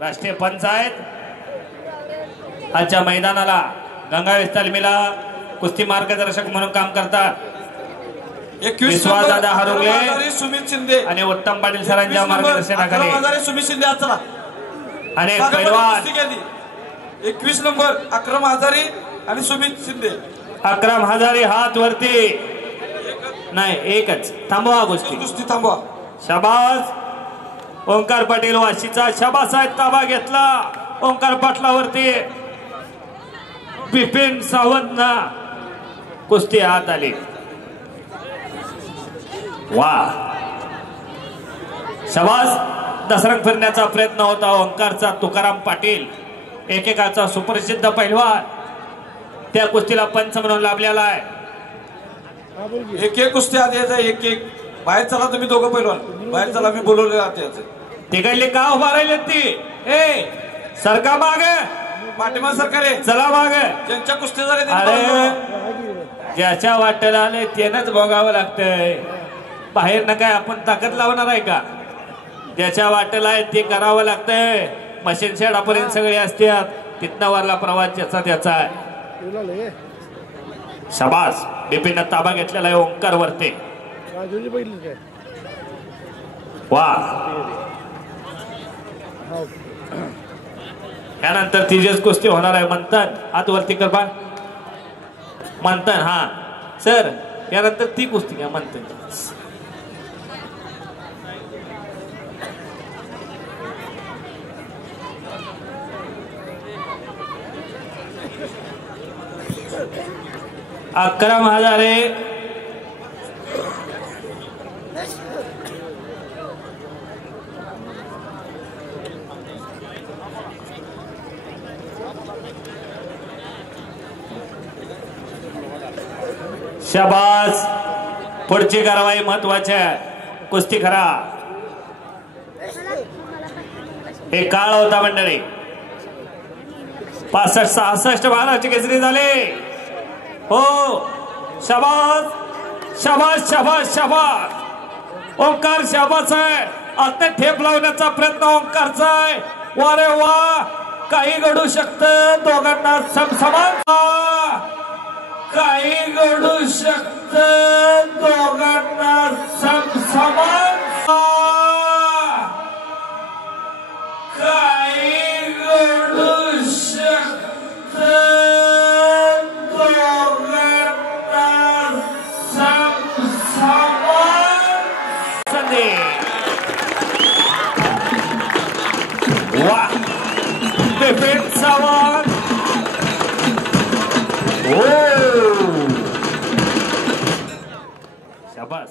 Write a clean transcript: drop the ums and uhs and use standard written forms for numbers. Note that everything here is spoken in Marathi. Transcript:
राष्ट्रीय पंचायत आजच्या मैदानाला गंगावेश तालमीला कुस्ती मार्गदर्शक म्हणून काम करतात 21 दादा हरुगले सुमित शिंदे आणि उत्तम पाटील सरांच्या मार्गदर्शनाखाली सुमित शिंदे चला अनेक पैलवान 21 नंबर अक्रम हजारी आणि सुमित शिंदे अक्रम हजारी हात वरती नाही एकच थांबवा कुस्ती थांबवा शाबास ओंकार पाटील वाशीचा शाबास आहे ताबा घेतला ओंकार पाटलावरती बिपिन सावंत कुस्ती हात आली वा शाबास दसरंग फिरण्याचा प्रयत्न होता ओंकारचा तुकाराम पाटील एकेकाचा सुप्रसिद्ध पैलवान त्या कुस्तीला पंच म्हणून लाभलेला आहे एक एक कुस्ती आधी एक एक बाहेर चला तुम्ही दोघं पैलवान बाहेर चला मी बोलवले आते तिकडली का उभा राहिले ती ए सरका मागे पाठिंबा सरकार चला मागे ज्यांच्या कुस्ती झाले अरे ज्याच्या वाटेला आले त्यानंच भोगावं लागतंय बाहेर न काय आपण ताकद लावणार आहे का ज्याच्या वाटेला आहे ते करावं लागतंय मशीन शेडापर्यंत सगळे असतात तिथनं वरला प्रवास ज्याचा त्याचा आहे शाबास बिपिन ताबा घेतलेला आहे ओंकार वरते वा यानंतर तिजेच कुस्ती होणार आहे मंथन हात वरती कर बा मंथन हा सर यानंतर ती कुस्ती घ्या मंथन अक्रम हजारे शाबास पुढची कारवाई महत्वाची आहे कुस्ती खरा हे काळ होता मंडळी 65-66 महाराष्ट्र केसरी झाले हो शाबास शाबास शाबास शाबास ओंकार शाबास आहे आता ठेप लावण्याचा प्रयत्न ओंकारचा आहे वारे वा काही घडू शकतं दोघांना समसमान काही घडू शकतं दोघांना समसमान काही घडू शकतं दोघांना समसमान वा बिपिन सावंत शाबास